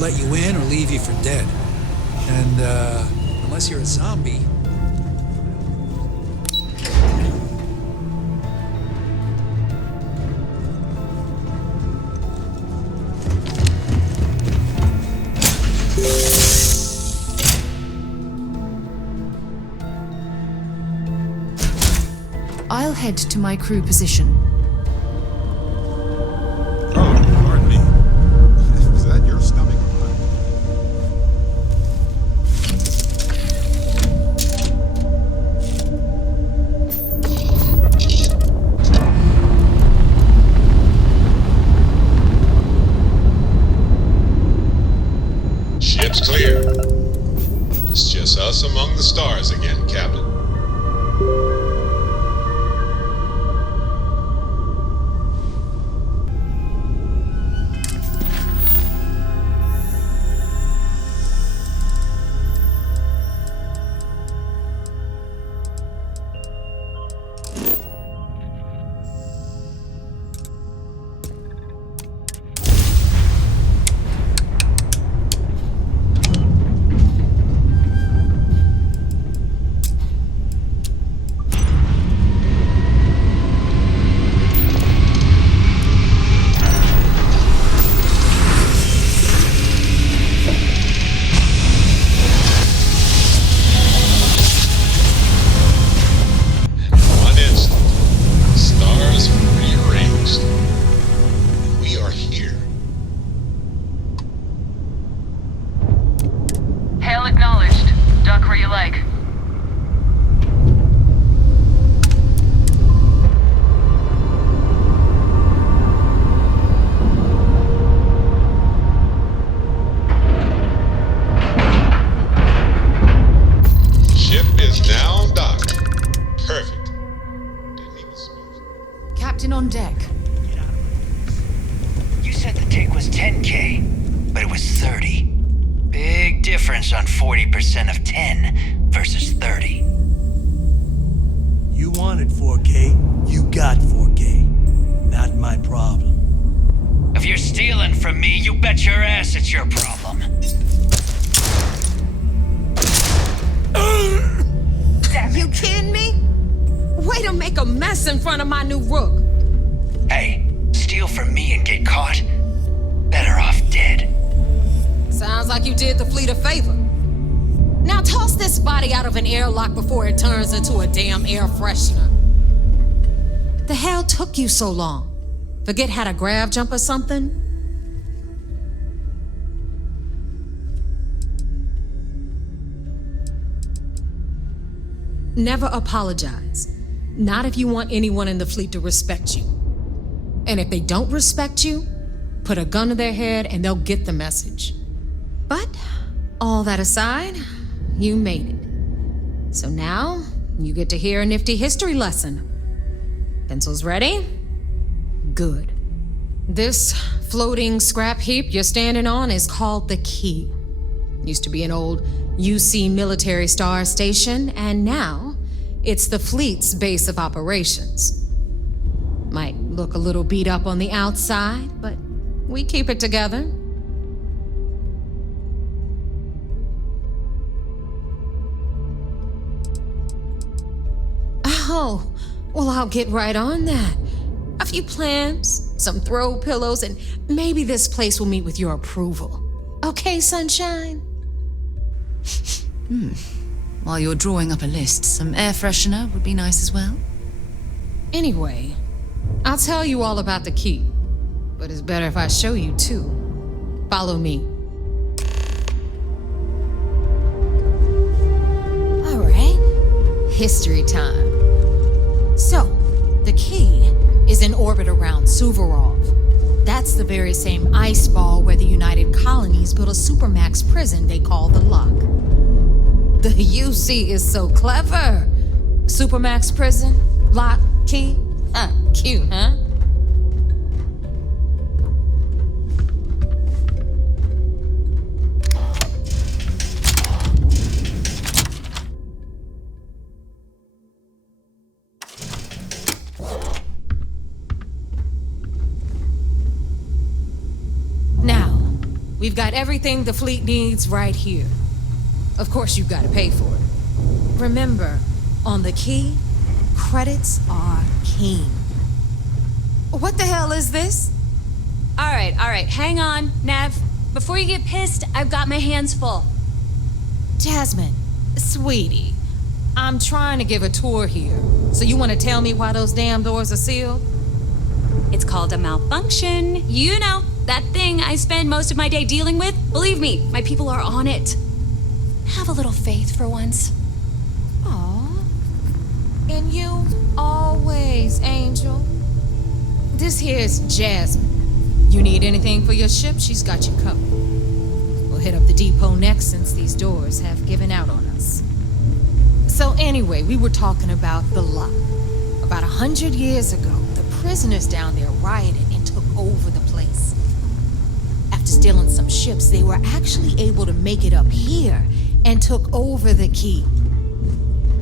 let you in or leave you for dead. And, unless you're a zombie... I'll head to my crew position. Oh, pardon me. Is that your stomach? Ship's clear. It's just us among the stars again, Captain. Captain on deck. You said the take was 10K, but it was 30. Big difference on 40% of 10 versus 30. You wanted 4K, you got 4K. Not my problem. If you're stealing from me, you bet your ass it's your problem. You kidding me? Way to make a mess in front of my new rook. Hey, steal from me and get caught? Better off dead. Sounds like you did the fleet a favor. Now toss this body out of an airlock before it turns into a damn air freshener. The hell took you so long? Forget how to grav jump or something? Never apologize. Not if you want anyone in the fleet to respect you. And if they don't respect you, put a gun to their head and they'll get the message. But all that aside, you made it. So now you get to hear a nifty history lesson. Pencils ready? Good. This floating scrap heap you're standing on is called the Key. Used to be an old UC military star station, and now it's the fleet's base of operations. Might look a little beat up on the outside, but we keep it together. Oh, well, I'll get right on that. A few plans, some throw pillows, and maybe this place will meet with your approval. Okay, sunshine? While you're drawing up a list, some air freshener would be nice as well. Anyway, I'll tell you all about the Key, but it's better if I show you too. Follow me. All right, history time. So, the Key is in orbit around Suvorov. That's the very same ice ball where the United Colonies built a supermax prison they call the Lock. The UC is so clever. Supermax prison, lock, key. Cute, huh? Now, We've got everything the fleet needs right here. Of course, you've got to pay for it. Remember, on the key, credits are king. What the hell is this? All right, hang on, Nev. Before you get pissed, I've got my hands full. Jasmine, sweetie, I'm trying to give a tour here. So you want to tell me why those damn doors are sealed? It's called a malfunction. You know, that thing I spend most of my day dealing with. Believe me, my people are on it. Have a little faith for once. Aw. And you always, Angel. This here's Jasmine. You need anything for your ship, she's got you covered. We'll hit up the depot next since these doors have given out on us. So anyway, we were talking about the lot. About 100 years ago, the prisoners down there rioted and took over the place. After stealing some ships, they were actually able to make it up here and took over the key.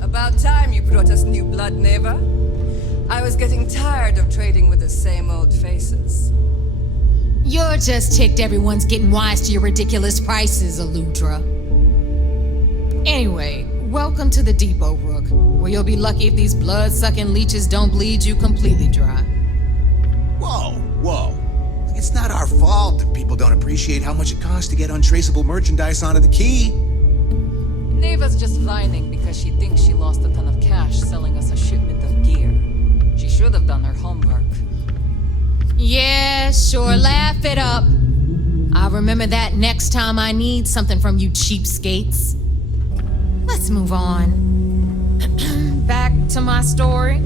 About time you brought us new blood, neighbor. I was getting tired of trading with the same old faces. You're just ticked everyone's getting wise to your ridiculous prices, Aludra. Anyway, welcome to the depot, Rook, where you'll be lucky if these blood-sucking leeches don't bleed you completely dry. Whoa. It's not our fault that people don't appreciate how much it costs to get untraceable merchandise onto the key. Neva's just whining because she thinks she lost a ton of cash selling us a shipment of gear. She should have done her homework. Yeah, sure, laugh it up. I'll remember that next time I need something from you cheapskates. Let's move on. Back to my story.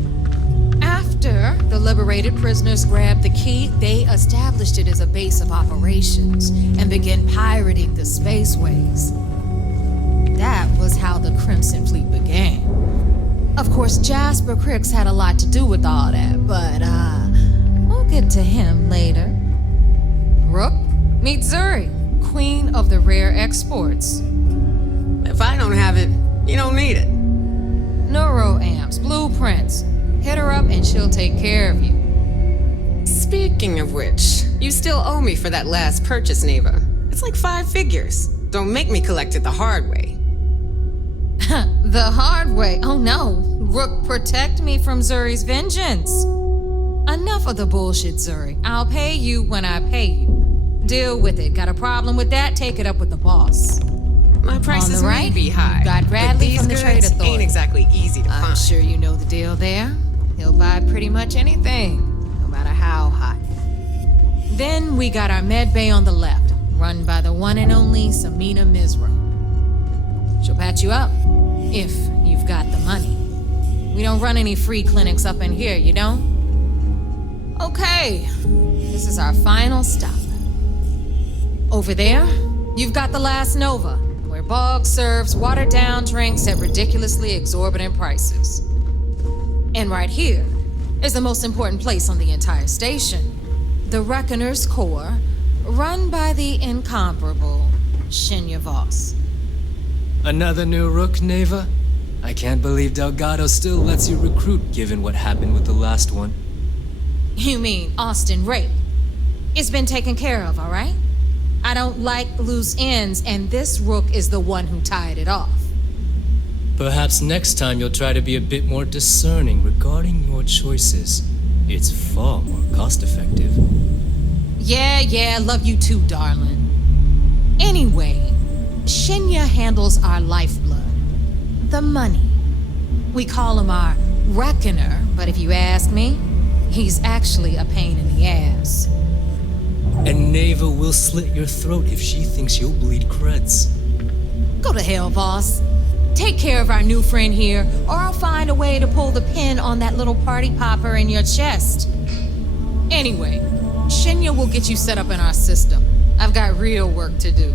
After the liberated prisoners grabbed the key, they established it as a base of operations and began pirating the spaceways. That was how the Crimson Fleet began. Of course, Jasper Cricks had a lot to do with all that, but we'll get to him later. Rook, meet Zuri, queen of the rare exports. If I don't have it, you don't need it. Neuroamps, blueprints. Hit her up and she'll take care of you. Speaking of which, you still owe me for that last purchase, Neva. It's like 5 figures. Don't make me collect it the hard way. The hard way? Oh no. Rook, protect me from Zuri's vengeance. Enough of the bullshit, Zuri. I'll pay you when I pay you. Deal with it. Got a problem with that? Take it up with the boss. My prices On the right, may be high, got Bradley but from the these Trade goods Authority. ain't exactly easy to find. I'm sure you know the deal there. He'll buy pretty much anything, no matter how hot. Then we got our med bay on the left, run by the one and only Samina Mizra. She'll patch you up, if you've got the money. We don't run any free clinics up in here, you don't? Okay, this is our final stop. Over there, you've got the last Nova, where Bog serves watered-down drinks at ridiculously exorbitant prices. And right here is the most important place on the entire station, the Reckoner's Core, run by the incomparable Shinya Voss. Another new Rook, Neva? I can't believe Delgado still lets you recruit given what happened with the last one. You mean Austin Rape? It's been taken care of, all right? I don't like loose ends, and this Rook is the one who tied it off. Perhaps next time you'll try to be a bit more discerning regarding your choices. It's far more cost-effective. Yeah, love you too, darling. Anyway, Shinya handles our lifeblood, the money. We call him our Reckoner, but if you ask me, he's actually a pain in the ass. And Neva will slit your throat if she thinks you'll bleed creds. Go to hell, boss. Take care of our new friend here, or I'll find a way to pull the pin on that little party popper in your chest. Anyway, Shinya will get you set up in our system. I've got real work to do.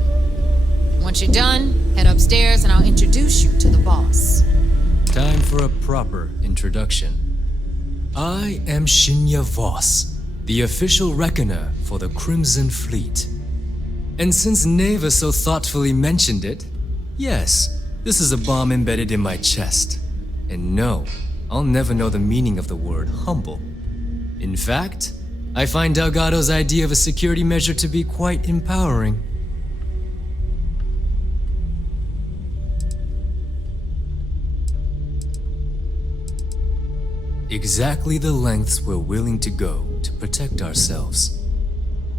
Once you're done, head upstairs and I'll introduce you to the boss. Time for a proper introduction. I am Shinya Voss, the official reckoner for the Crimson Fleet. And since Neva so thoughtfully mentioned it, yes, this is a bomb embedded in my chest. And no, I'll never know the meaning of the word humble. In fact, I find Delgado's idea of a security measure to be quite empowering. exactly the lengths we're willing to go to protect ourselves.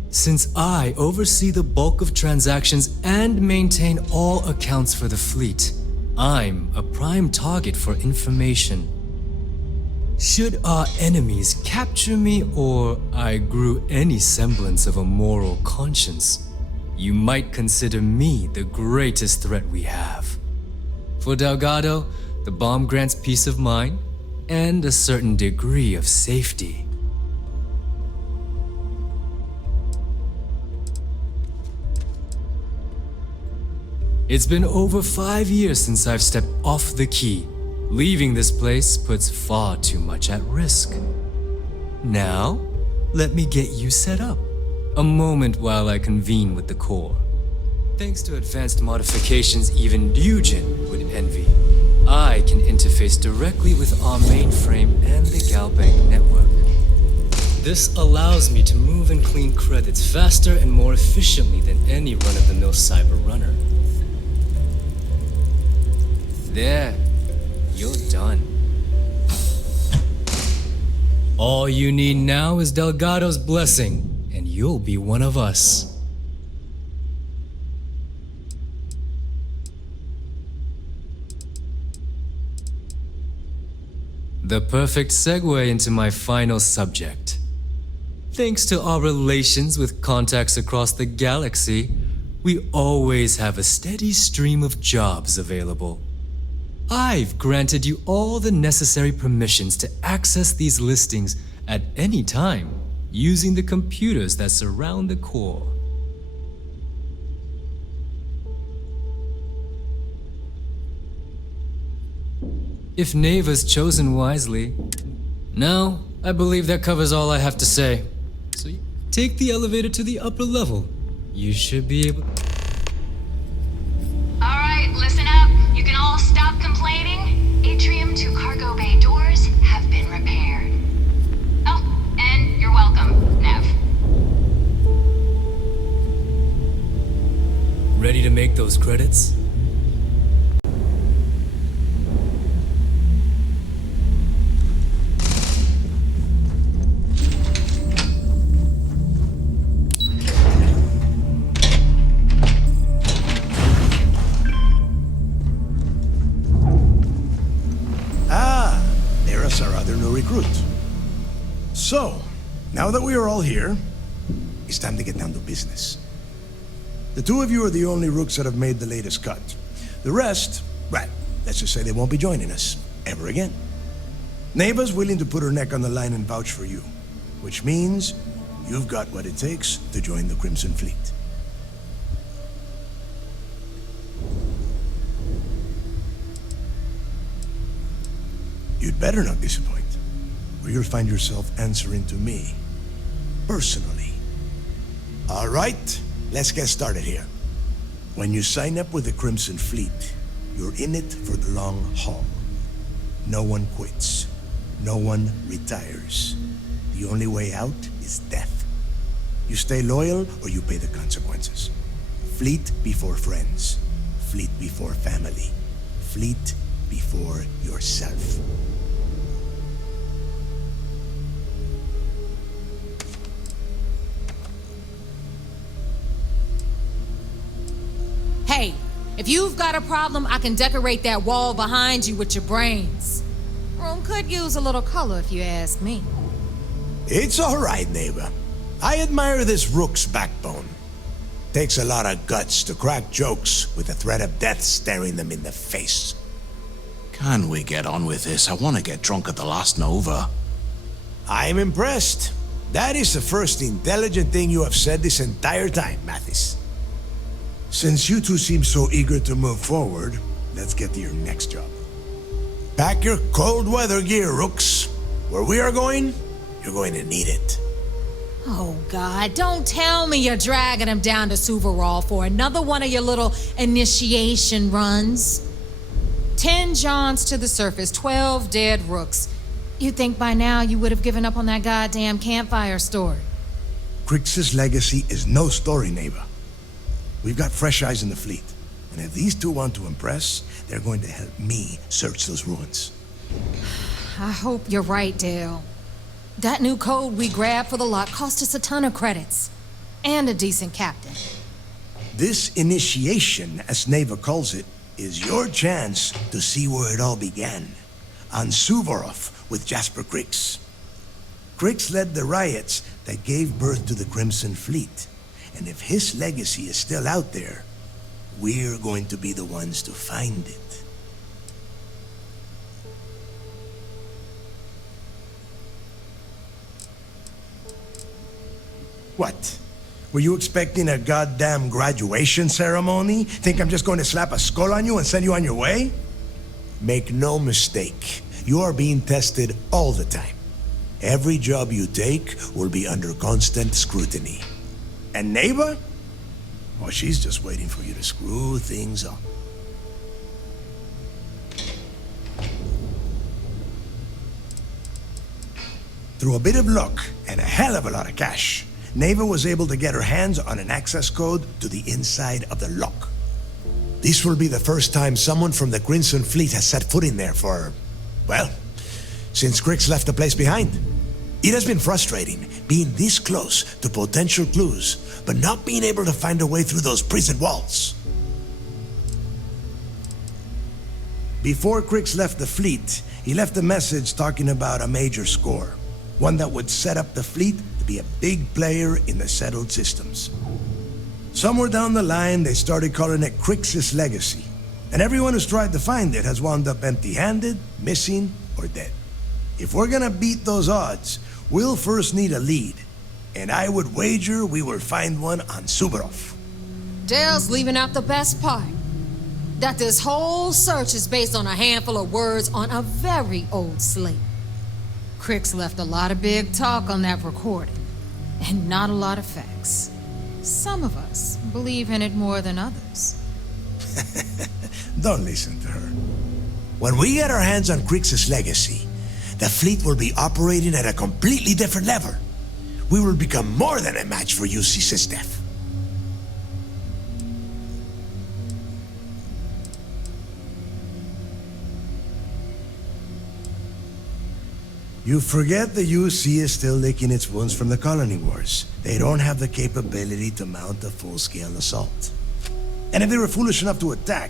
Since I oversee the bulk of transactions and maintain all accounts for the fleet, I'm a prime target for information. Should our enemies capture me or I grew any semblance of a moral conscience, you might consider me the greatest threat we have. For Delgado, the bomb grants peace of mind and a certain degree of safety. It's been over 5 years since I've stepped off the key. Leaving this place puts far too much at risk. Now, let me get you set up. A moment while I convene with the core. Thanks to advanced modifications even Eugen would envy, I can interface directly with our mainframe and the Galbank network. This allows me to move and clean credits faster and more efficiently than any run-of-the-mill cyber runner. There, you're done. All you need now is Delgado's blessing, and you'll be one of us. The perfect segue into my final subject. Thanks to our relations with contacts across the galaxy, we always have a steady stream of jobs available. I've granted you all the necessary permissions to access these listings at any time, using the computers that surround the core. If Neva's chosen wisely. Now, I believe that covers all I have to say. So take the elevator to the upper level. You should be able... Alright, listen up. You can all stop complaining. Atrium to cargo bay doors have been repaired. Oh, and you're welcome, Nev. Ready to make those credits? So, now that we are all here, it's time to get down to business. The two of you are the only rooks that have made the latest cut. The rest, well, let's just say they won't be joining us ever again. Neva's willing to put her neck on the line and vouch for you, which means you've got what it takes to join the Crimson Fleet. You'd better not disappoint, or you'll find yourself answering to me, personally. All right, let's get started here. When you sign up with the Crimson Fleet, you're in it for the long haul. No one quits. No one retires. The only way out is death. You stay loyal or you pay the consequences. Fleet before friends. Fleet before family. Fleet before yourself. Hey, if you've got a problem, I can decorate that wall behind you with your brains. Room could use a little color if you ask me. It's all right, neighbor. I admire this rook's backbone. Takes a lot of guts to crack jokes with the threat of death staring them in the face. Can we get on with this? I want to get drunk at the last Nova. I'm impressed. That is the first intelligent thing you have said this entire time, Mathis. Since you two seem so eager to move forward, let's get to your next job. Pack your cold weather gear, rooks. Where we are going, you're going to need it. Oh, God, don't tell me you're dragging him down to Suvarall for another one of your little initiation runs. 10 Johns to the surface, 12 dead rooks. You'd think by now you would have given up on that goddamn campfire story. Crix's legacy is no story, neighbor. We've got fresh eyes in the fleet. And if these two want to impress, they're going to help me search those ruins. I hope you're right, Dale. That new code we grabbed for the lock cost us a ton of credits. And a decent captain. This initiation, as Neva calls it, is your chance to see where it all began. On Suvorov with Jasper Krix. Krix led the riots that gave birth to the Crimson Fleet. And if his legacy is still out there, we're going to be the ones to find it. What? Were you expecting a goddamn graduation ceremony? Think I'm just going to slap a skull on you and send you on your way? Make no mistake, you are being tested all the time. Every job you take will be under constant scrutiny. And Neva? Well, she's just waiting for you to screw things up. Through a bit of luck and a hell of a lot of cash, Neva was able to get her hands on an access code to the inside of the lock. This will be the first time someone from the Crimson Fleet has set foot in there for, well, since Krix left the place behind. It has been frustrating being this close to potential clues, but not being able to find a way through those prison walls. Before Krix left the fleet, he left a message talking about a major score, one that would set up the fleet to be a big player in the settled systems. Somewhere down the line, they started calling it Krix's legacy, and everyone who's tried to find it has wound up empty-handed, missing, or dead. If we're gonna beat those odds, we'll first need a lead, and I would wager we will find one on Suvorov. Dale's leaving out the best part. That this whole search is based on a handful of words on a very old slate. Krix left a lot of big talk on that recording, and not a lot of facts. Some of us believe in it more than others. Don't listen to her. When we get our hands on Krix's legacy, the fleet will be operating at a completely different level. We will become more than a match for UC Sistef. You forget the UC is still licking its wounds from the colony wars. They don't have the capability to mount a full-scale assault. And if they were foolish enough to attack,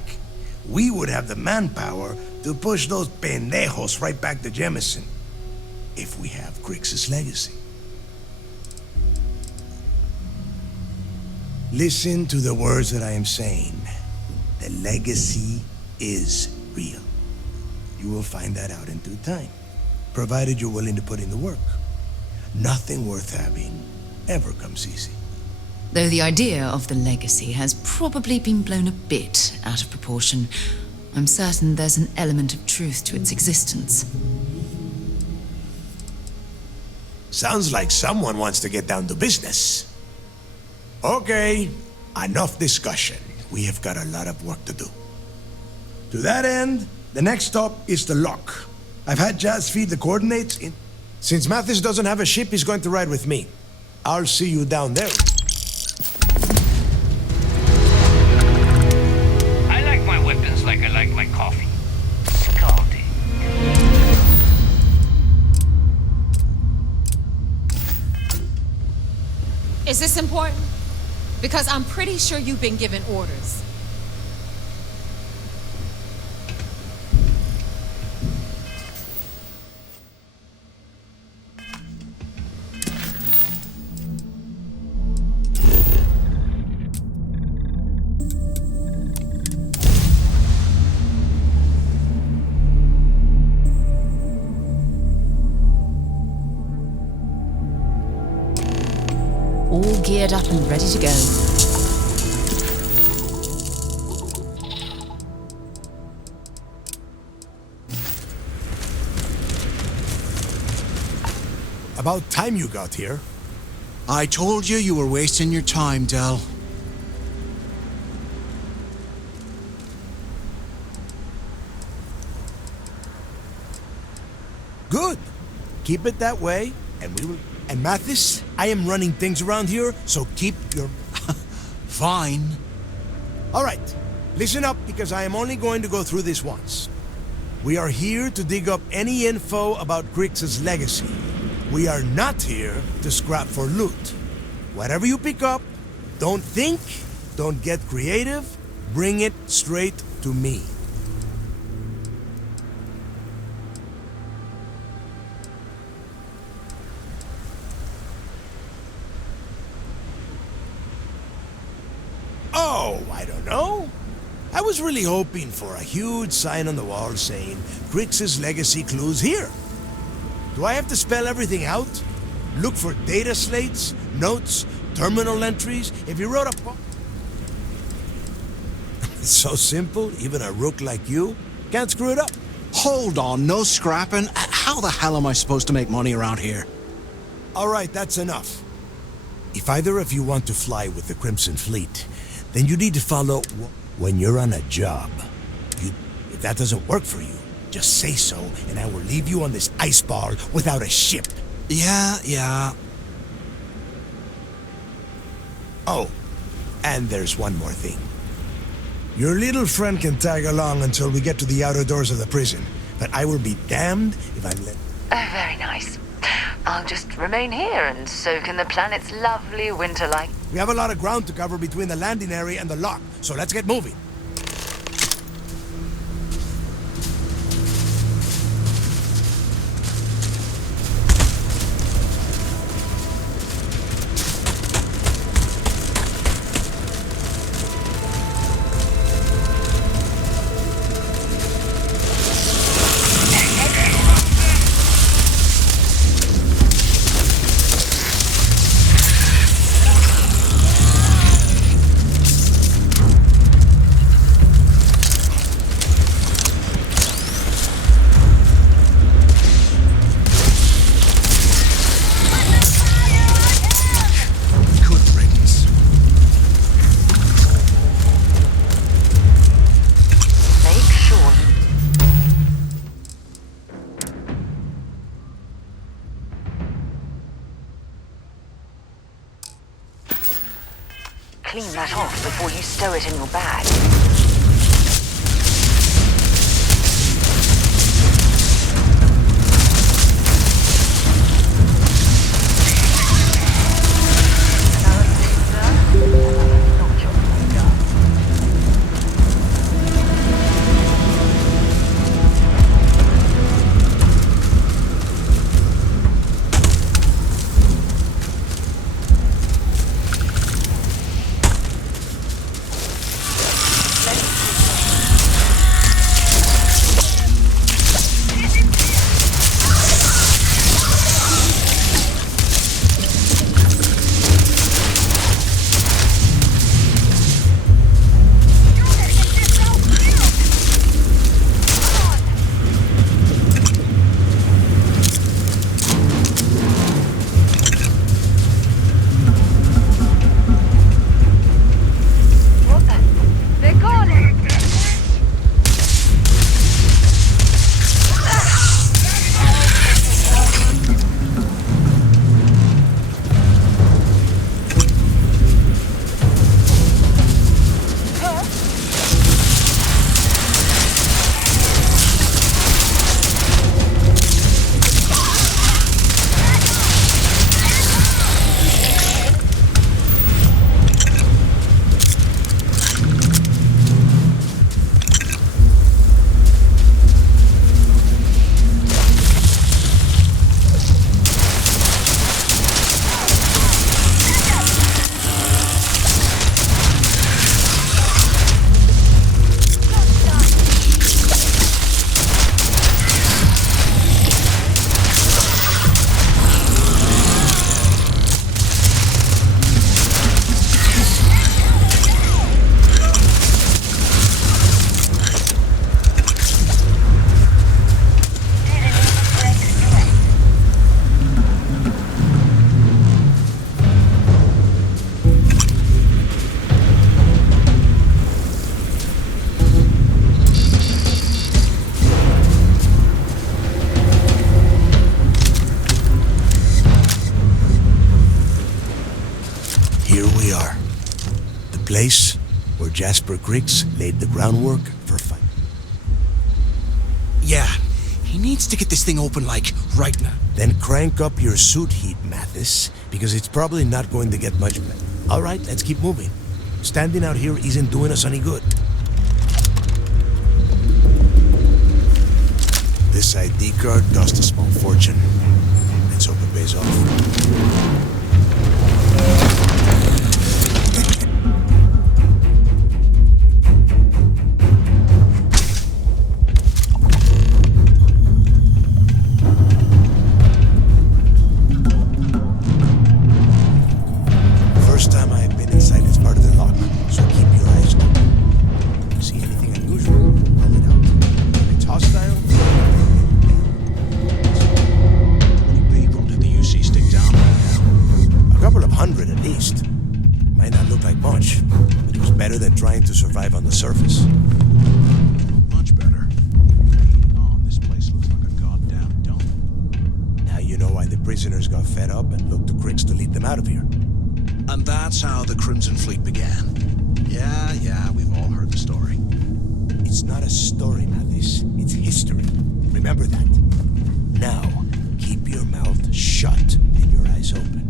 we would have the manpower to push those pendejos right back to Jemison. If we have Krix's legacy. Listen to the words that I am saying. The legacy is real. You will find that out in due time, provided you're willing to put in the work. Nothing worth having ever comes easy. Though the idea of the legacy has probably been blown a bit out of proportion, I'm certain there's an element of truth to its existence. Sounds like someone wants to get down to business. Okay, enough discussion. We have got a lot of work to do. To that end, the next stop is the lock. I've had Jazz feed the coordinates in... Since Mathis doesn't have a ship, he's going to ride with me. I'll see you down there. I like my weapons like I like my coffee. Scalding. Is this important? Because I'm pretty sure you've been given orders. All geared up and ready to go. About time you got here. I told you you were wasting your time, Del. Good. Keep it that way, and we will... And Mathis, I am running things around here, so keep your... Fine. All right, listen up, because I am only going to go through this once. We are here to dig up any info about Grix's legacy. We are not here to scrap for loot. Whatever you pick up, don't think, don't get creative, bring it straight to me. Oh, I don't know. I was really hoping for a huge sign on the wall saying, Grix's legacy clues here. Do I have to spell everything out? Look for data slates, notes, terminal entries? If you wrote a It's so simple, even a rook like you can't screw it up. Hold on, no scrapping. How the hell am I supposed to make money around here? Alright, that's enough. If either of you want to fly with the Crimson Fleet, then you need to follow when you're on a job. If that doesn't work for you, just say so, and I will leave you on this ice ball without a ship. Yeah. Oh, and there's one more thing. Your little friend can tag along until we get to the outer doors of the prison, but I will be damned if I'm let... Oh, very nice. I'll just remain here and soak in the planet's lovely winter light. We have a lot of ground to cover between the landing area and the lock, so let's get moving. Clean that off before you stow it in your bag. Place where Jasper Griggs laid the groundwork for fight. Yeah. He needs to get this thing open, like, right now. Then crank up your suit heat, Mathis, because it's probably not going to get much better. All right, let's keep moving. Standing out here isn't doing us any good. This ID card cost a small fortune. Let's hope it pays off. Trying to survive on the surface. Much better. Oh, this place looks like a goddamn dump. Now you know why the prisoners got fed up and looked to Cricks to lead them out of here. And that's how the Crimson Fleet began. Yeah, we've all heard the story. It's not a story, Mathis. It's history. Remember that. Now, keep your mouth shut and your eyes open.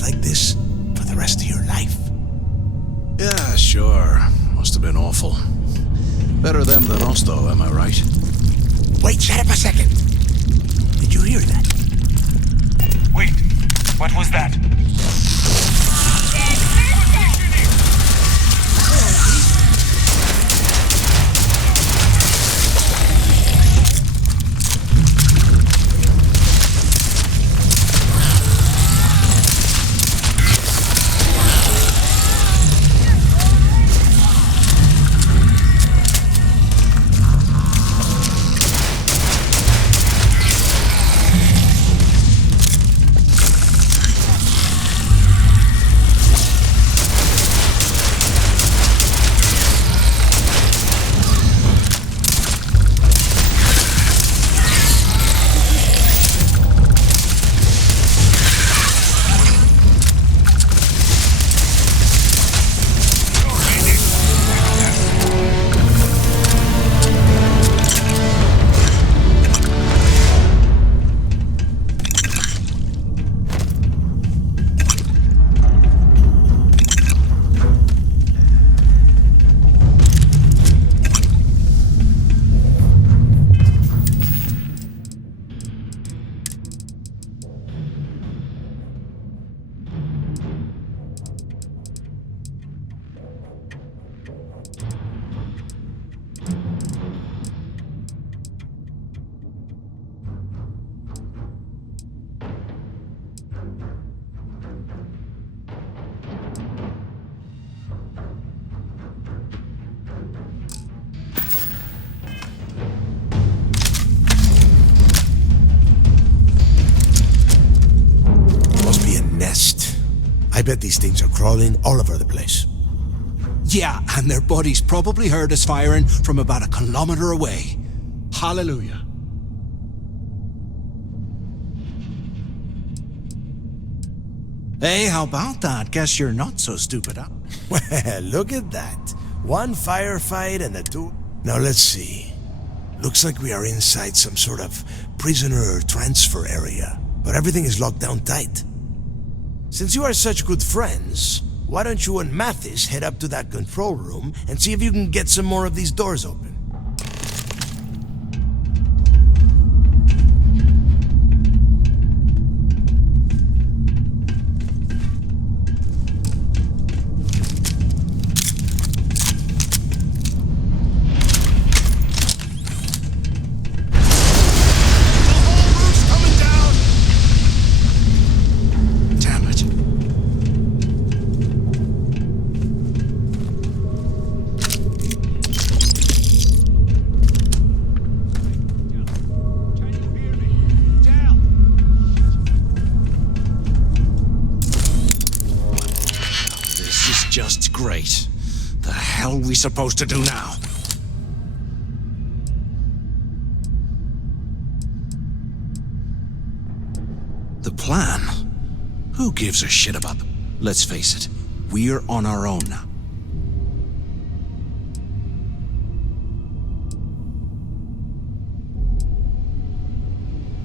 Like this for the rest of your life? Yeah, sure. Must have been awful. Better them than us, though, am I right? Wait, shut up a second. Did you hear that? Wait, what was that? I bet these things are crawling all over the place. Yeah, and their buddies probably heard us firing from about a kilometer away. Hallelujah. Hey, how about that? Guess you're not so stupid, huh? Well, look at that. One firefight and a two... Now let's see. Looks like we are inside some sort of prisoner transfer area, but everything is locked down tight. Since you are such good friends, why don't you and Mathis head up to that control room and see if you can get some more of these doors open? just great. The hell are we supposed to do now? The plan? Who gives a shit about them? Let's face it, we're on our own now.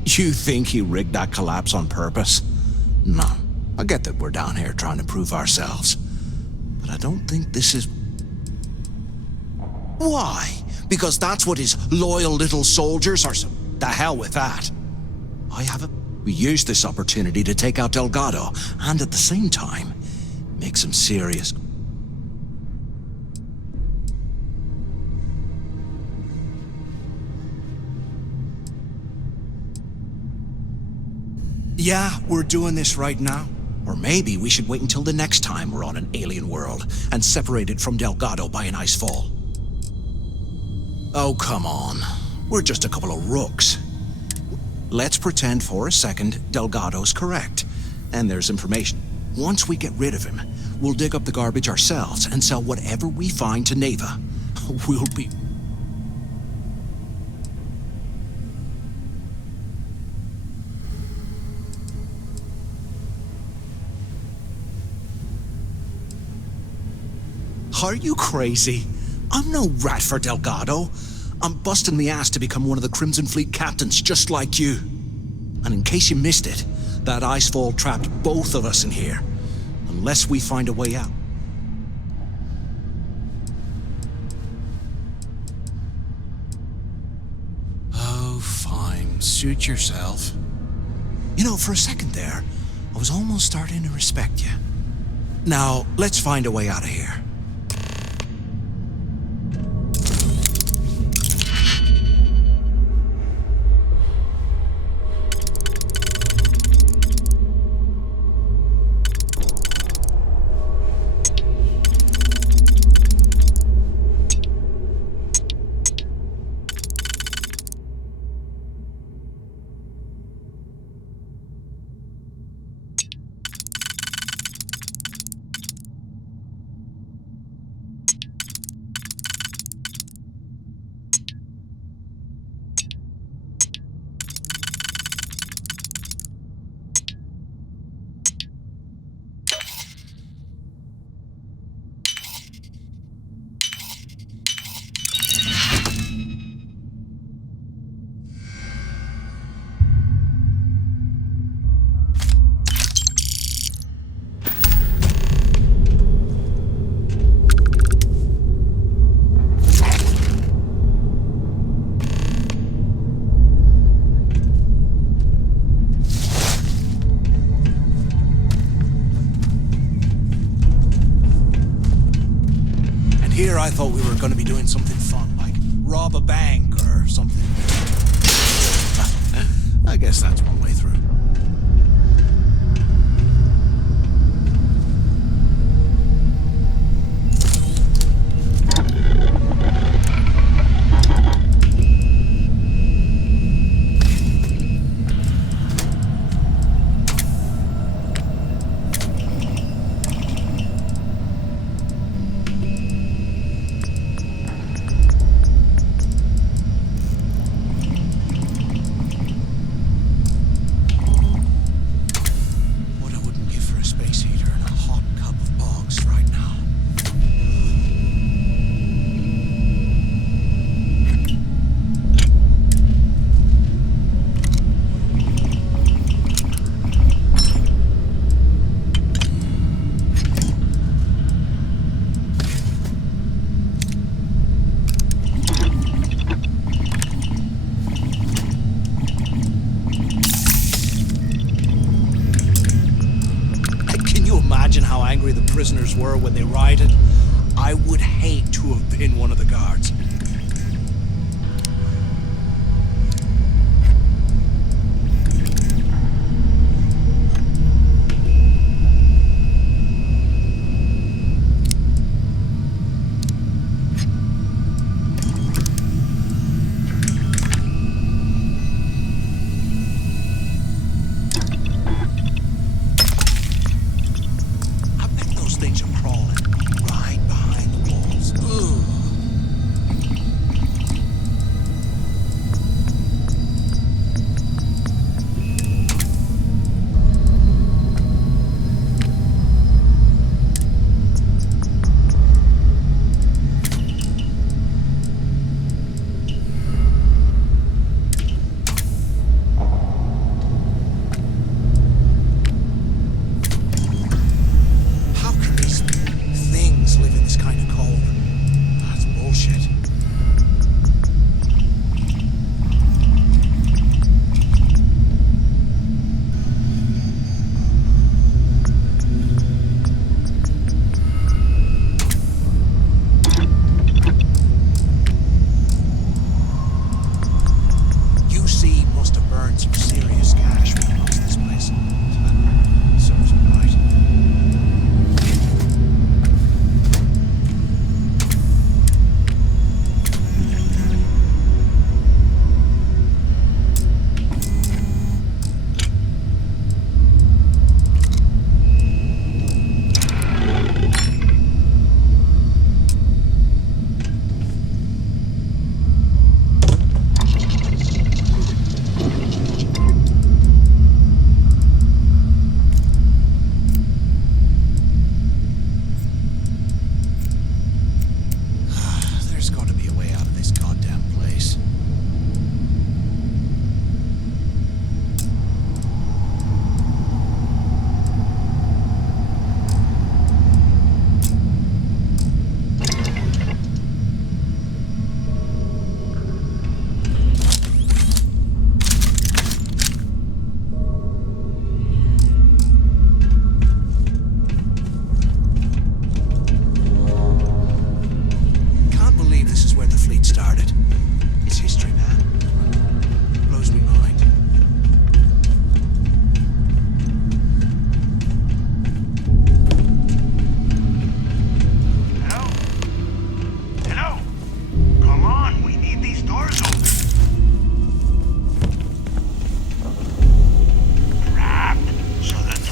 You think he rigged that collapse on purpose? No. I get that we're down here trying to prove ourselves. But I don't think this is... Why? Because that's what his loyal little soldiers are... The hell with that. I have a... We used this opportunity to take out Delgado, and at the same time, make some serious... Yeah, we're doing this right now. Or maybe we should wait until the next time we're on an alien world and separated from Delgado by an ice fall. Oh, come on. We're just a couple of rooks. Let's pretend for a second Delgado's correct, and there's information. Once we get rid of him, we'll dig up the garbage ourselves and sell whatever we find to Neva. We'll be... Are you crazy? I'm no rat for Delgado. I'm busting the ass to become one of the Crimson Fleet captains, just like you. And in case you missed it, that icefall trapped both of us in here. Unless we find a way out. Oh, fine. Suit yourself. You know, for a second there, I was almost starting to respect you. Now, let's find a way out of here. I thought we were going to be doing something fun, like rob a bank or something. I guess that's one way through. Prisoners were when they rioted. I would hate to have been one of the guards. Things are crawling.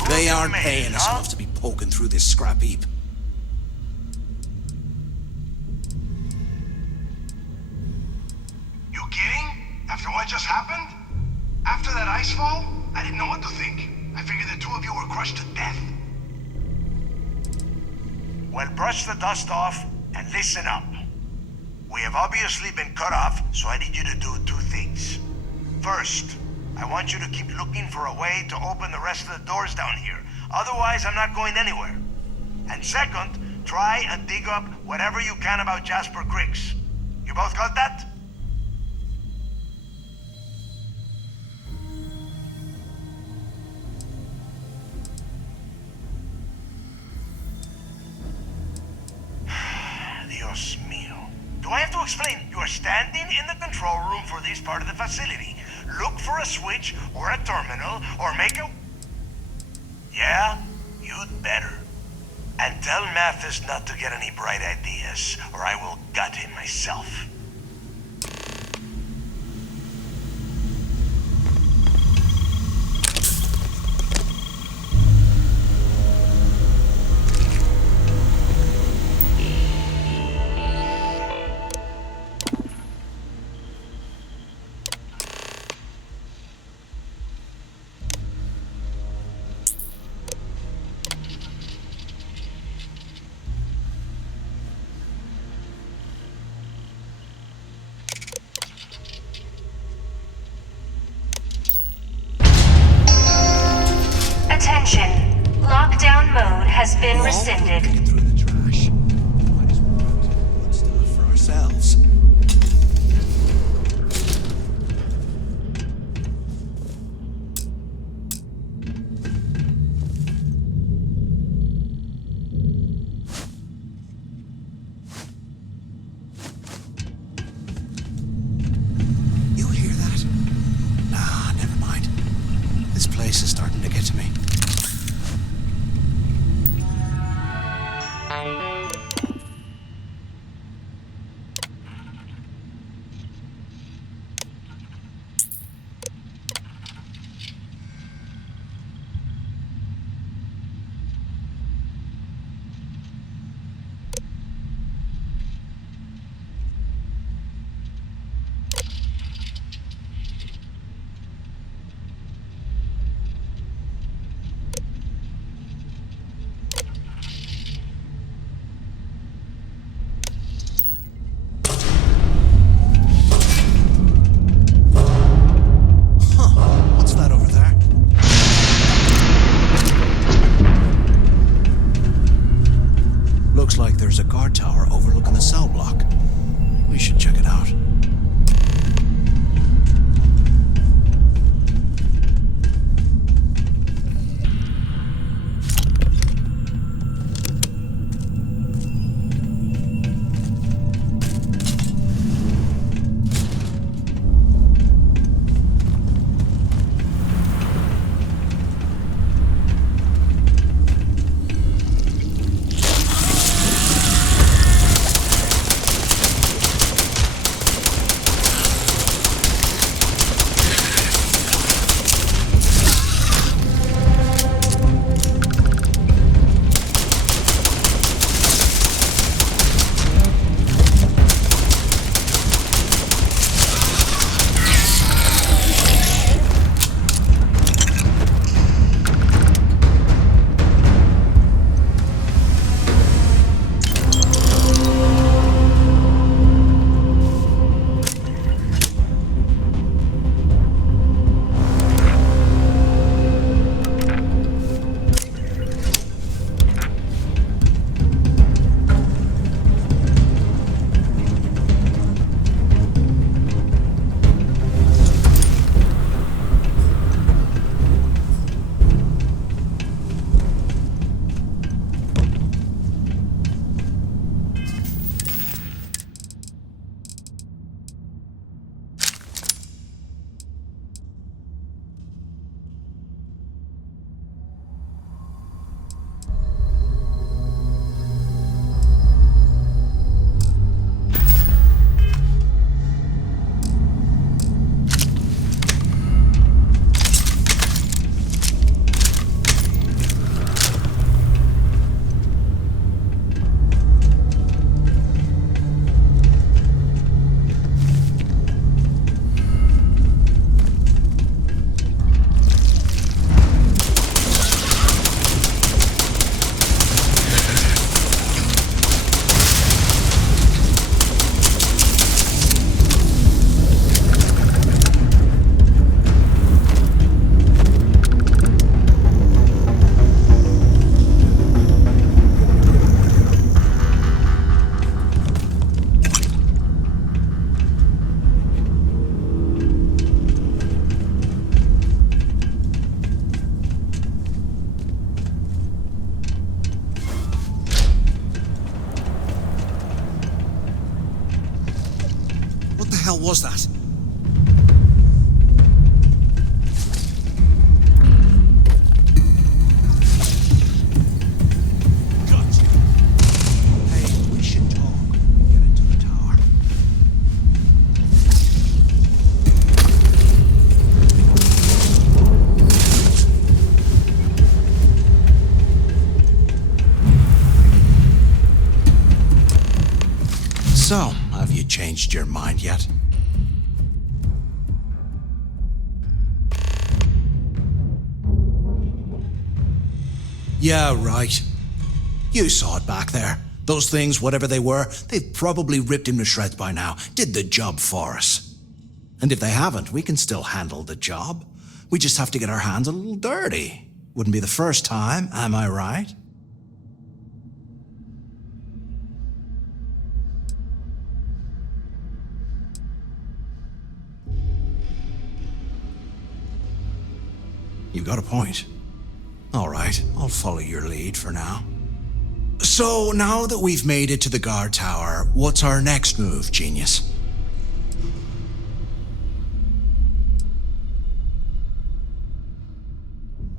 They aren't paying us enough to be poking through this scrap heap. You kidding? After what just happened? After that ice fall? I didn't know what to think. I figured the two of you were crushed to death. Well, brush the dust off and listen up. We have obviously been cut off, so I need you to do two things. First, I want you to keep looking for a way to open the rest of the doors down here. Otherwise, I'm not going anywhere. And second, try and dig up whatever you can about Jasper Griggs. You both got that? Dios mío. Do I have to explain? You are standing in the control room for this part of the facility. Look for a switch or a terminal or make a... Yeah? You'd better. And tell Mathis not to get any bright ideas, or I will gut him myself. Attention. Lockdown mode has been rescinded. Through the trash. Might as well grab some good stuff for ourselves. You hear that? Nah, never mind. This place is starting to get to me. What's that over there? Looks like there's a guard tower overlooking the cell block. We should check it out. hell was that? Gotcha. Hey, we should talk. Get into the tower. So, have you changed your mind yet? Yeah, right. You saw it back there. Those things, whatever they were, they've probably ripped him to shreds by now. Did the job for us. And if they haven't, we can still handle the job. We just have to get our hands a little dirty. Wouldn't be the first time, am I right? You got a point. All right, I'll follow your lead for now. So, now that we've made it to the guard tower, what's our next move, genius?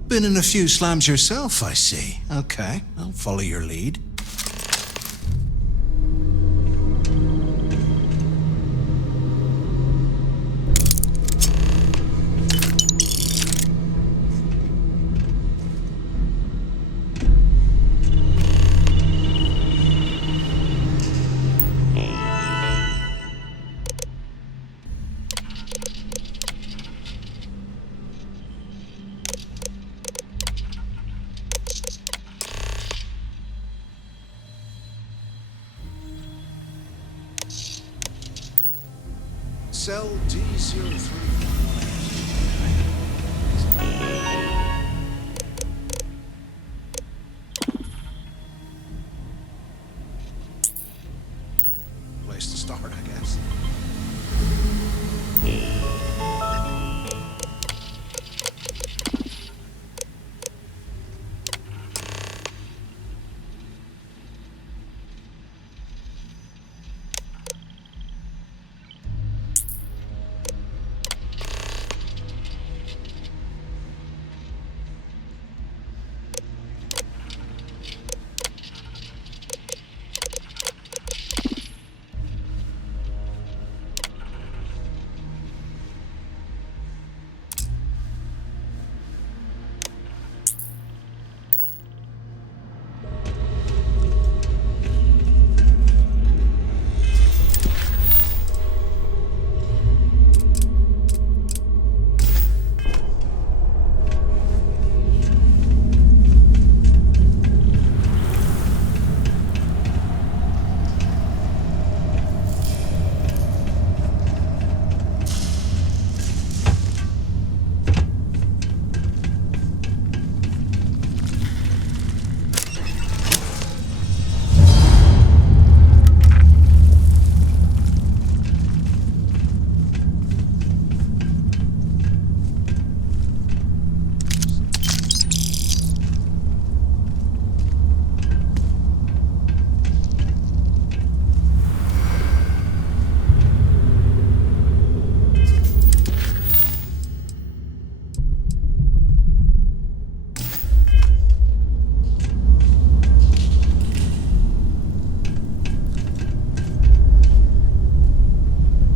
Been in a few slams yourself, I see. Okay, I'll follow your lead. Cell D03. Place to start, I guess.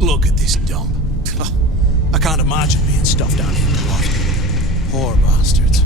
Look at this dump. I can't imagine being stuffed down here to rot. Poor bastards.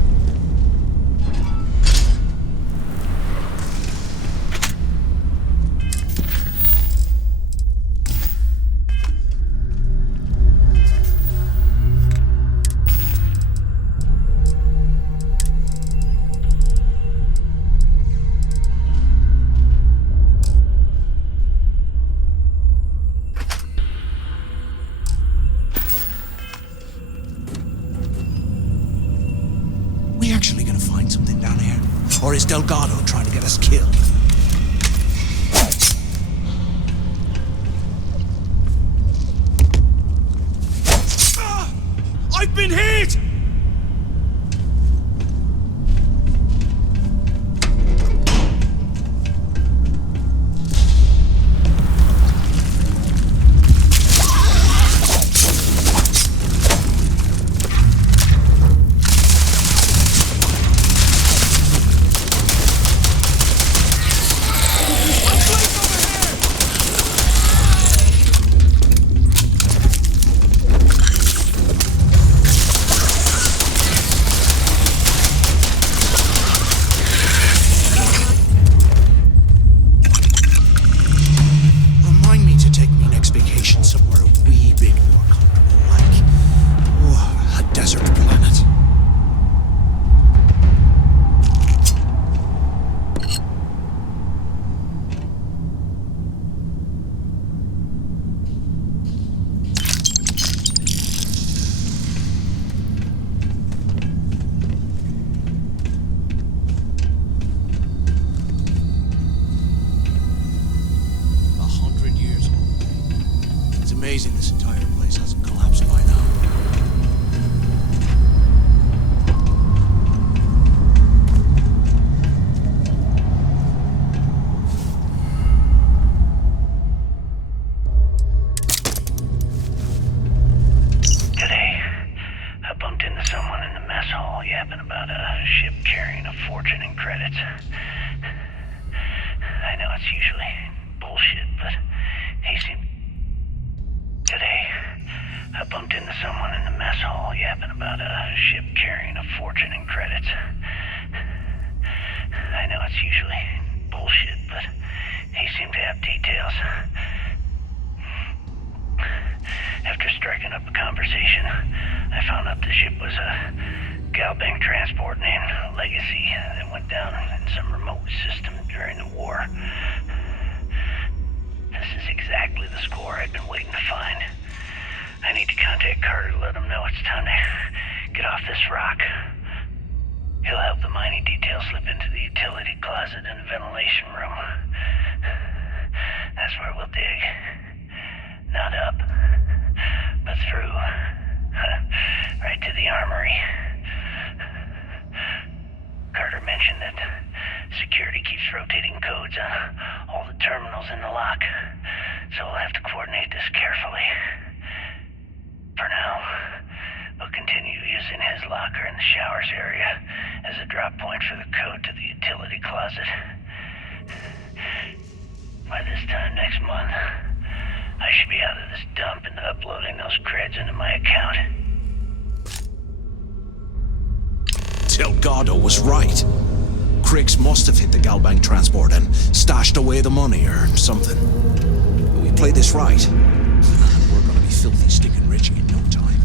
Actually gonna find something down here? Or is Delgado trying to get us killed? I've been hit! credits. I know it's usually bullshit, but he seemed... Today, I bumped into someone in the mess hall yapping about a ship carrying a fortune in credits. I know it's usually bullshit, but he seemed to have details. After striking up a conversation, I found out the ship was a Galbank transport named Legacy that went down in some remote system during the war. This is exactly the score I've been waiting to find. I need to contact Carter to let him know it's time to get off this rock. He'll help the mining detail slip into the utility closet in the ventilation room. That's where we'll dig. Not up, but through. Right to the armory. Carter mentioned that security keeps rotating codes on all the terminals in the lock, so we'll have to coordinate this carefully. For now, we'll continue using his locker in the showers area as a drop point for the code to the utility closet. By this time next month, I should be out of this dump and uploading those creds into my account. Delgado was right. Criggs must have hit the Galbank transport and stashed away the money or something. If we play this right, we're gonna be filthy stinking rich in no time.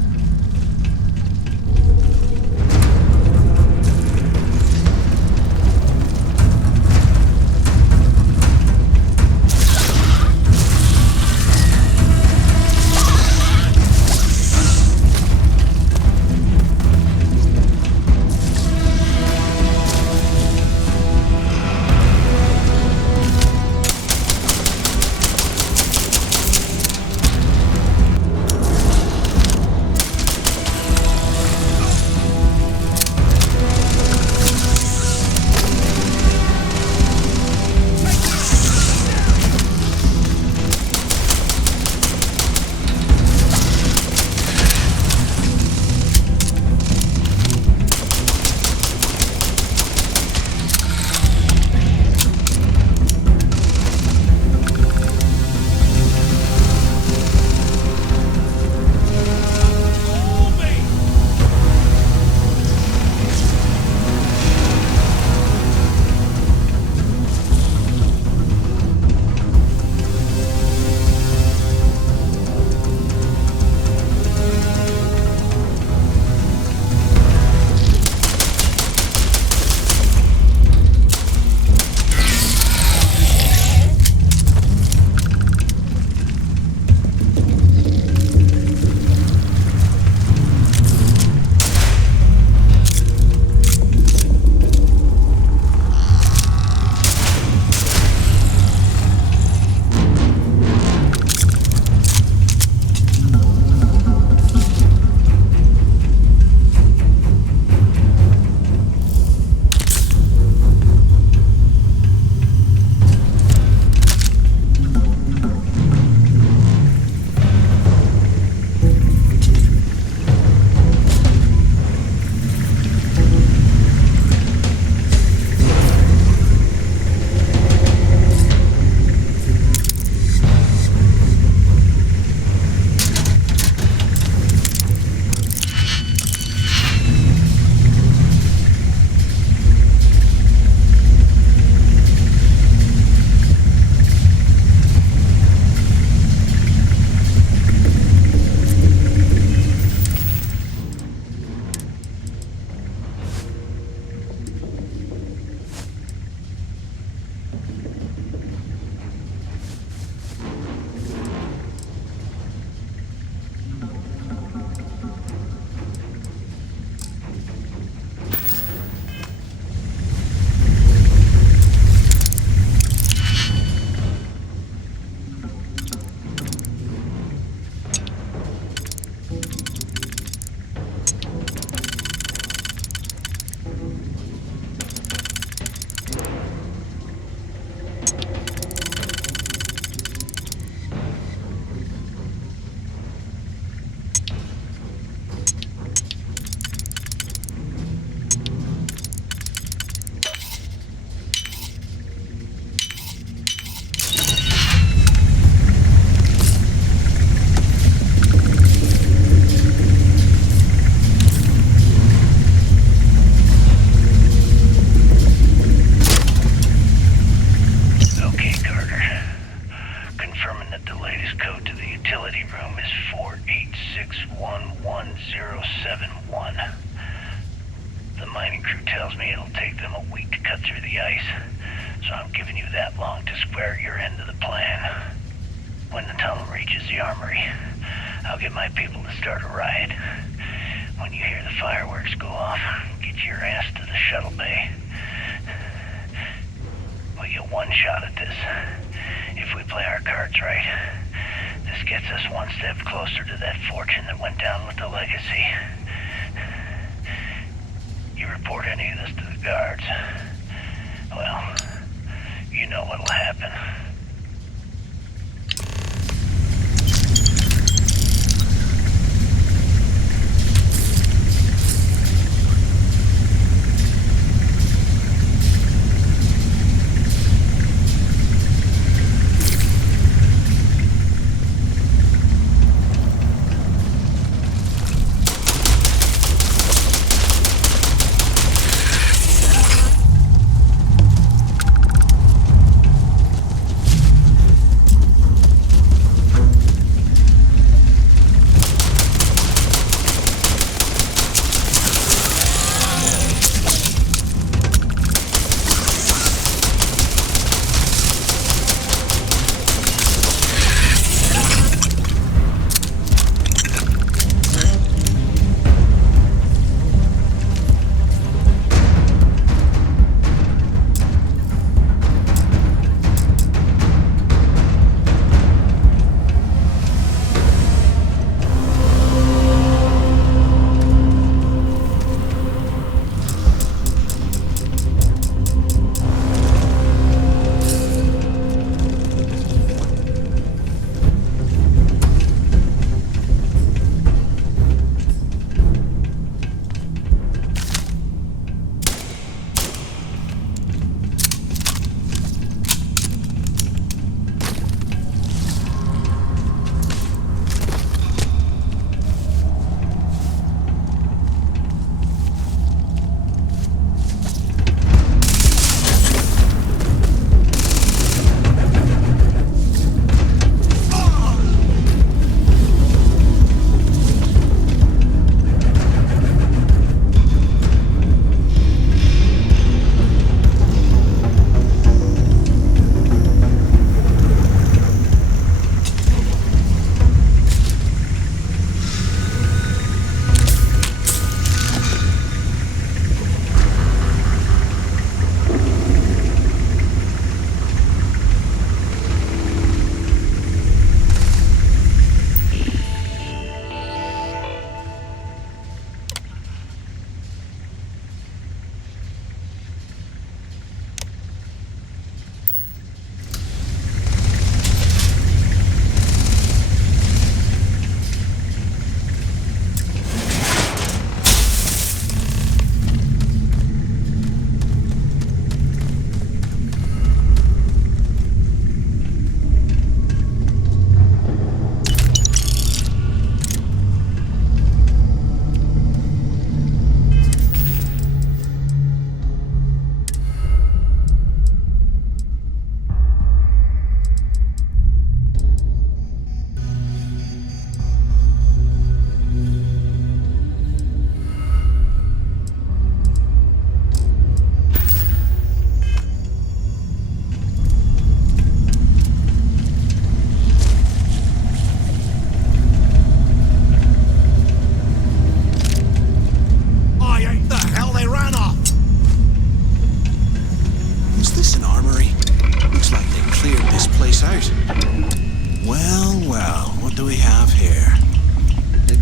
ice, so I'm giving you that long to square your end of the plan. When the tunnel reaches the armory, I'll get my people to start a riot. When you hear the fireworks go off, get your ass to the shuttle bay. We get one shot at this. If we play our cards right, this gets us one step closer to that fortune that went down with the legacy. You report any of this to the guards, well, you know what'll happen.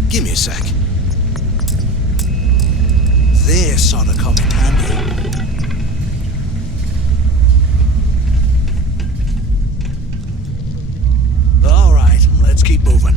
Give me a sec. This ought to come in handy. All right, let's keep moving.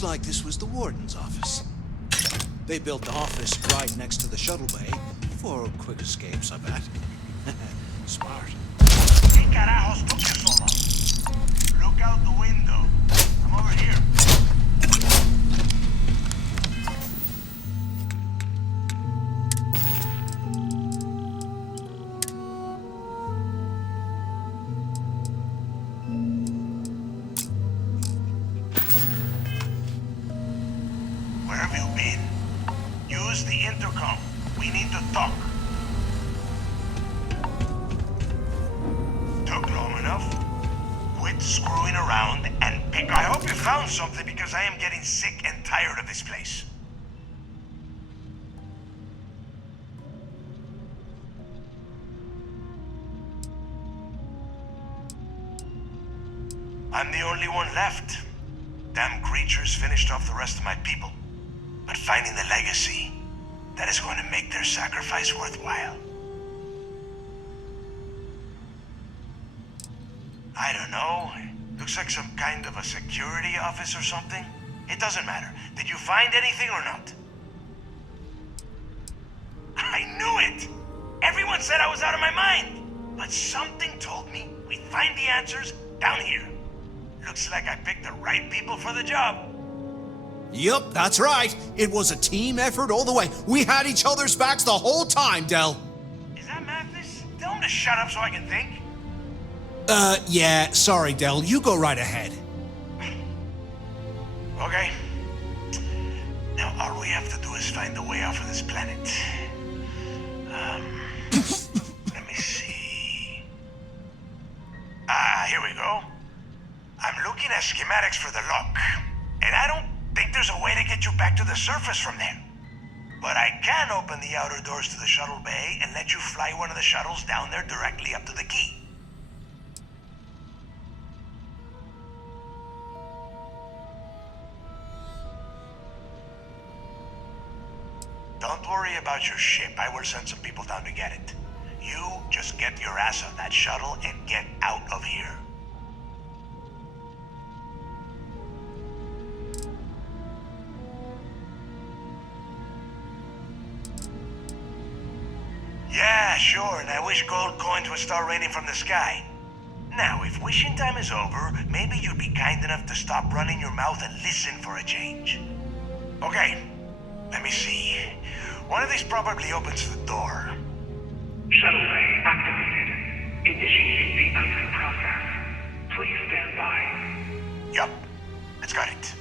Looks like this was the warden's office. They built the office right next to the shuttle bay for quick escapes, I bet. Smart. ¿Qué carajos took you so long? Look out the window. I'm over here. Where have you been? Use the intercom. We need to talk. Took long enough? Quit screwing around and pick. I hope you found something because I am getting sick and tired of this place. I'm the only one left. Damn creatures finished off the rest of my people. But finding the legacy, that is going to make their sacrifice worthwhile. I don't know. Looks like some kind of a security office or something. It doesn't matter. Did you find anything or not? I knew it! Everyone said I was out of my mind. But something told me we'd find the answers down here. Looks like I picked the right people for the job. Yup, that's right. It was a team effort all the way. We had each other's backs the whole time, Del. Is that Mathis? Tell him to shut up so I can think. Yeah, sorry, Del. You go right ahead. Okay. Now all we have to do is find a way off of this planet. Let me see. Here we go. I'm looking at schematics for the lock, and I don't think there's a way to get you back to the surface from there. But I can open the outer doors to the shuttle bay and let you fly one of the shuttles down there directly up to the key. Don't worry about your ship. I will send some people down to get it. You just get your ass on that shuttle and get out of here. Yeah, sure, and I wish gold coins would start raining from the sky. Now, if wishing time is over, maybe you'd be kind enough to stop running your mouth and listen for a change. Okay, let me see. One of these probably opens the door. Shuttle bay activated. Initiating the exit process. Please stand by. Yup, it's got it.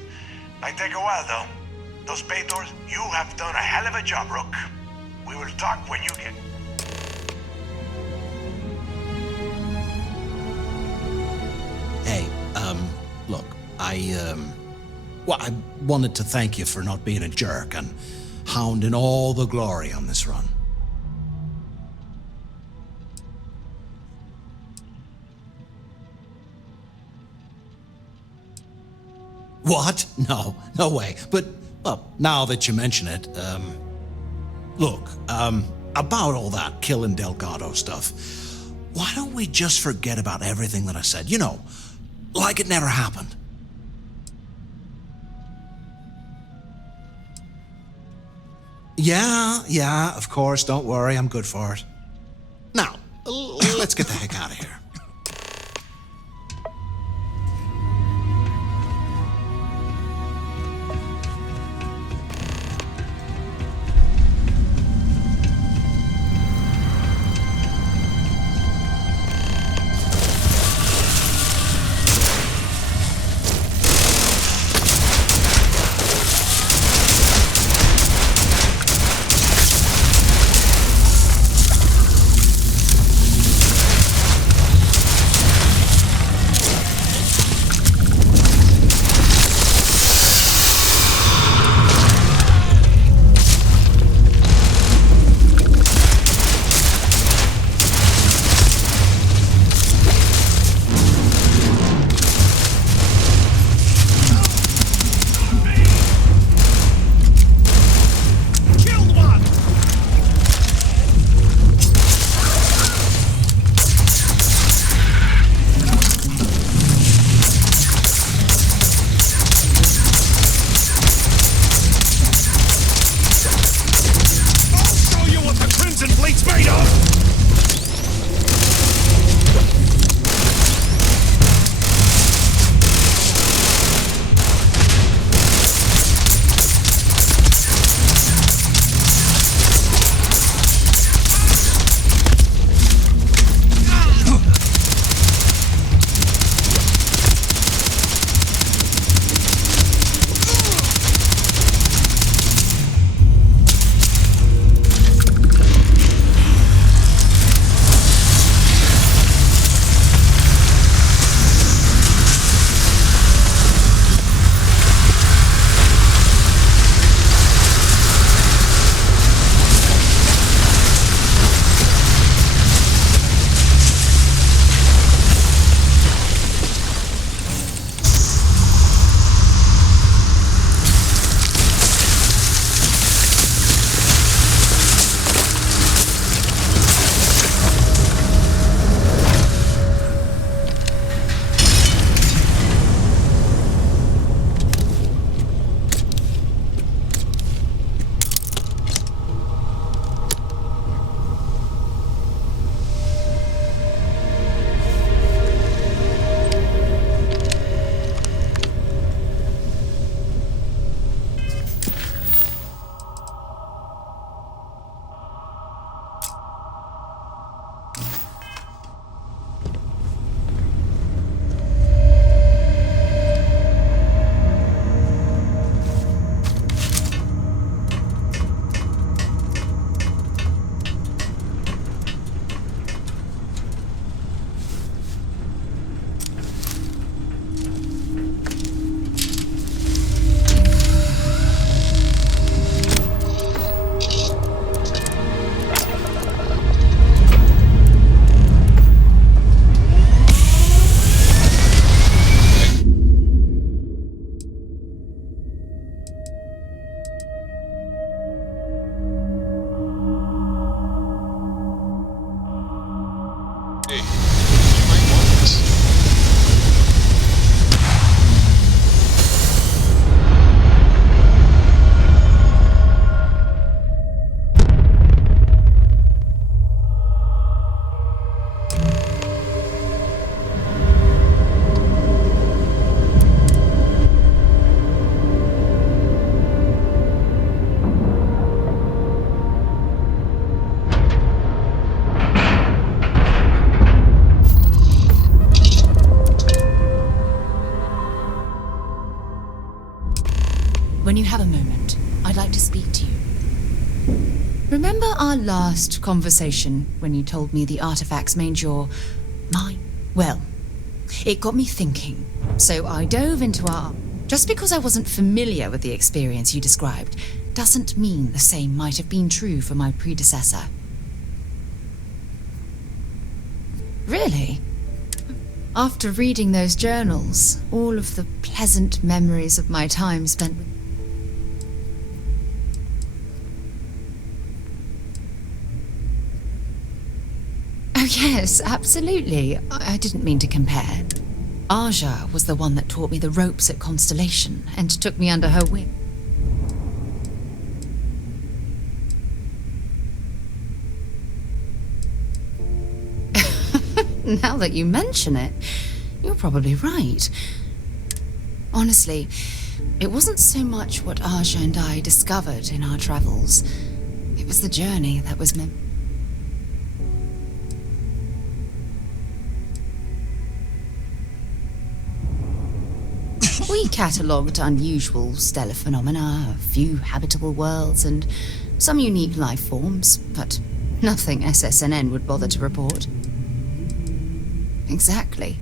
Might take a while, though. Those bay doors, you have done a hell of a job, Rook. We will talk when you get... Hey, look, I wanted to thank you for not being a jerk and hounding all the glory on this run. What? No way. But, well, now that you mention it, look, about all that killing Delgado stuff, why don't we just forget about everything that I said? You know, like it never happened. Yeah, of course, don't worry, I'm good for it. Now, let's get the heck out of here. when you have a moment, I'd like to speak to you. Remember our last conversation when you told me the artifacts made your mind? Well, it got me thinking, so I dove into our... Just because I wasn't familiar with the experience you described doesn't mean the same might have been true for my predecessor. Really? After reading those journals, all of the pleasant memories of my time spent with... Oh yes, absolutely. I didn't mean to compare. Aja was the one that taught me the ropes at Constellation and took me under her wing. Now that you mention it, you're probably right. Honestly, it wasn't so much what Aja and I discovered in our travels. It was the journey that was meant. We catalogued unusual stellar phenomena, a few habitable worlds, and some unique life forms, but nothing SSNN would bother to report. Exactly.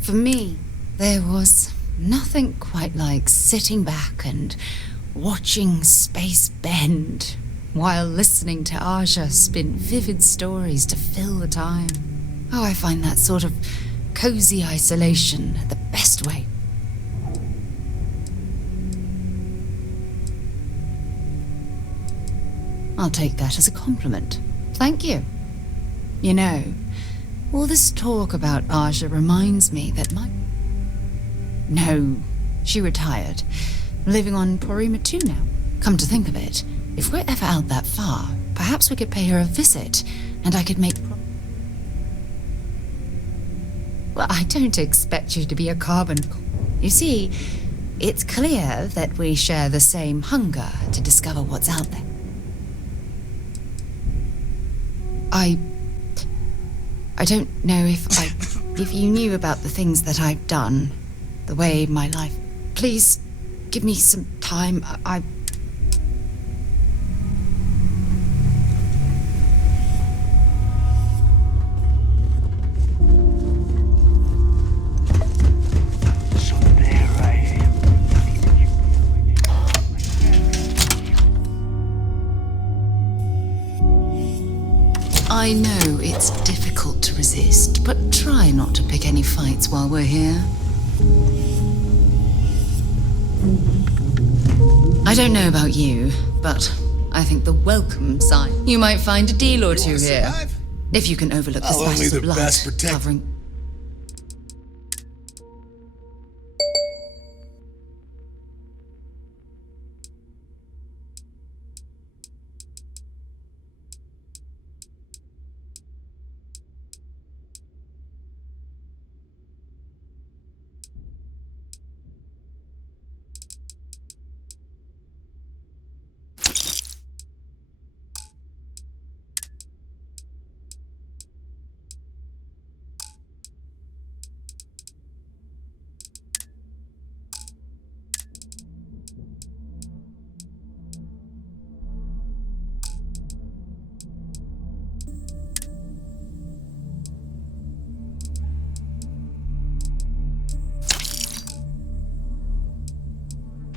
For me, there was nothing quite like sitting back and watching space bend while listening to Aja spin vivid stories to fill the time. Oh, I find that sort of cozy isolation the best way. I'll take that as a compliment. Thank you. You know, all this talk about Aja reminds me that my... No, she retired. Living on Porima 2 now. Come to think of it, if we're ever out that far, perhaps we could pay her a visit, and I could make... Well, I don't expect you to be a carbon... You see, it's clear that we share the same hunger to discover what's out there. I don't know if you knew about the things that I've done, the way my life... Please, give me some time. I know it's difficult to resist, but try not to pick any fights while we're here. I don't know about you, but I think the welcome sign. You might find a deal or two here. If you can overlook the splashes of light covering...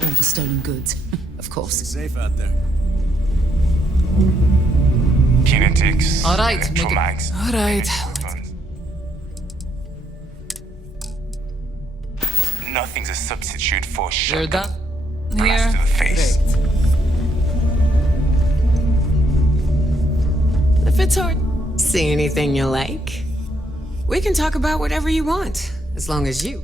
All the stolen goods, of course. It's safe out there. Kinetics. All right, electromags, all right. Nothing's a substitute for You're shotgun. done? Blast to the face. Great. If it's hard, see anything you like. We can talk about whatever you want, as long as you.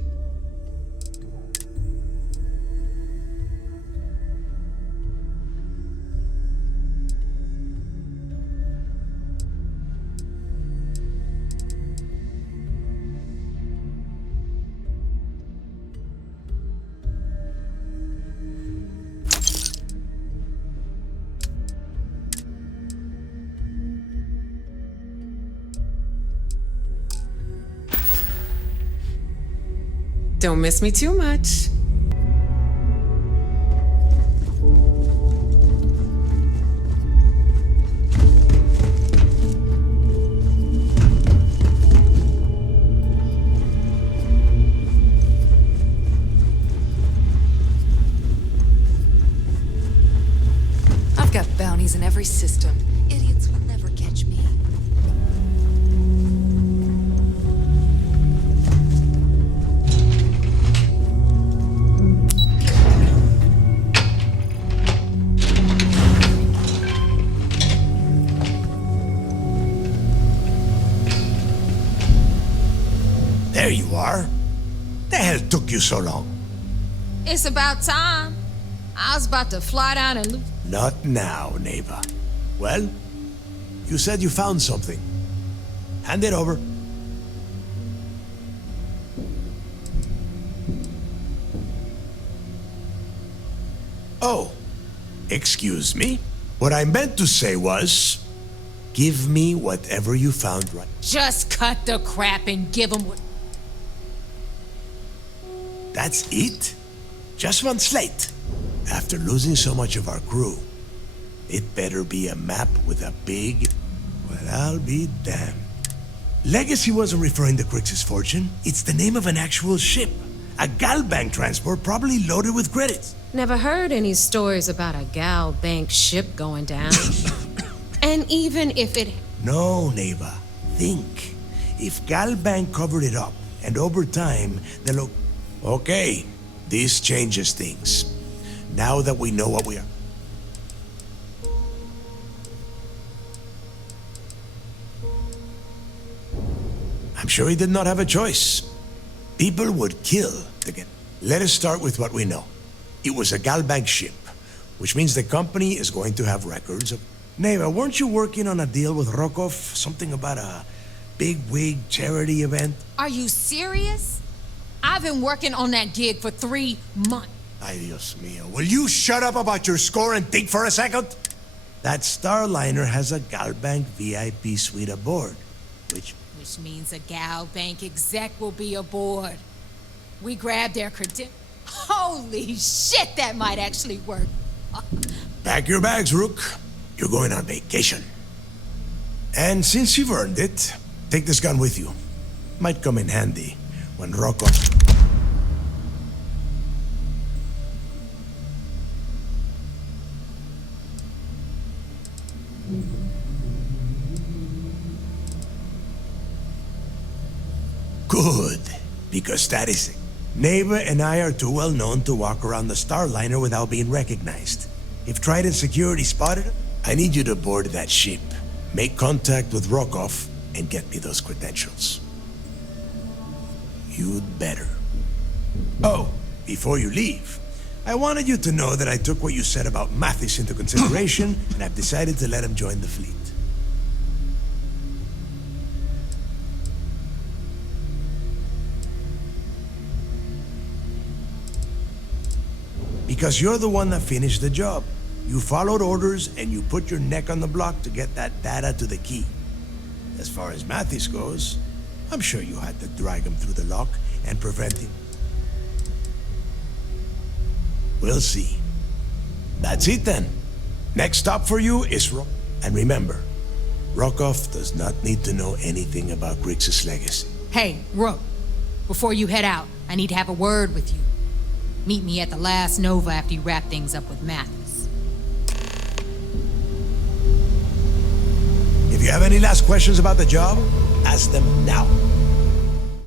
Don't miss me too much. anomalies in every system. Idiots will never catch me. There you are. The hell took you so long? It's about time. I was about to fly down and lose. Not now, Neva. Well, you said you found something. Hand it over. Oh, excuse me? What I meant to say was, give me whatever you found right. Just cut the crap and give them what... That's it? Just one slate? After losing so much of our crew, it better be a map with a big... Well, I'll be damned. Legacy wasn't referring to Crix's fortune. It's the name of an actual ship. A Galbank transport probably loaded with credits. Never heard any stories about a Gal Bank ship going down. And even if it... No, Neva. Think. If Galbank covered it up, and over time, the Okay, this changes things. Now that we know what we are... I'm sure he did not have a choice. People would kill to get... Let us start with what we know. It was a Galbank ship, which means the company is going to have records of... Neva, weren't you working on a deal with Rokov? Something about a big wig charity event? Are you serious? I've been working on that gig for 3 months. Ay, Dios mío. Will you shut up about your score and think for a second? That Starliner has a Galbank VIP suite aboard, which means a Gal Bank exec will be aboard. We grabbed their credit. Holy shit, that might actually work. Pack your bags, Rook. You're going on vacation. And since you've earned it, take this gun with you. Might come in handy when Rocco... Good, because that is it. Neva and I are too well known to walk around the Starliner without being recognized. If Trident Security spotted him, I need you to board that ship, make contact with Rokov, and get me those credentials. You'd better. Oh, before you leave, I wanted you to know that I took what you said about Mathis into consideration, and I've decided to let him join the fleet. Because you're the one that finished the job. You followed orders and you put your neck on the block to get that data to the key. As far as Mathis goes, I'm sure you had to drag him through the lock and prevent him. We'll see. That's it then. Next stop for you is Rokov. And remember, Rokov does not need to know anything about Grixis' legacy. Hey, Rook, before you head out, I need to have a word with you. Meet me at the last Nova after you wrap things up with Mathis. If you have any last questions about the job, ask them now.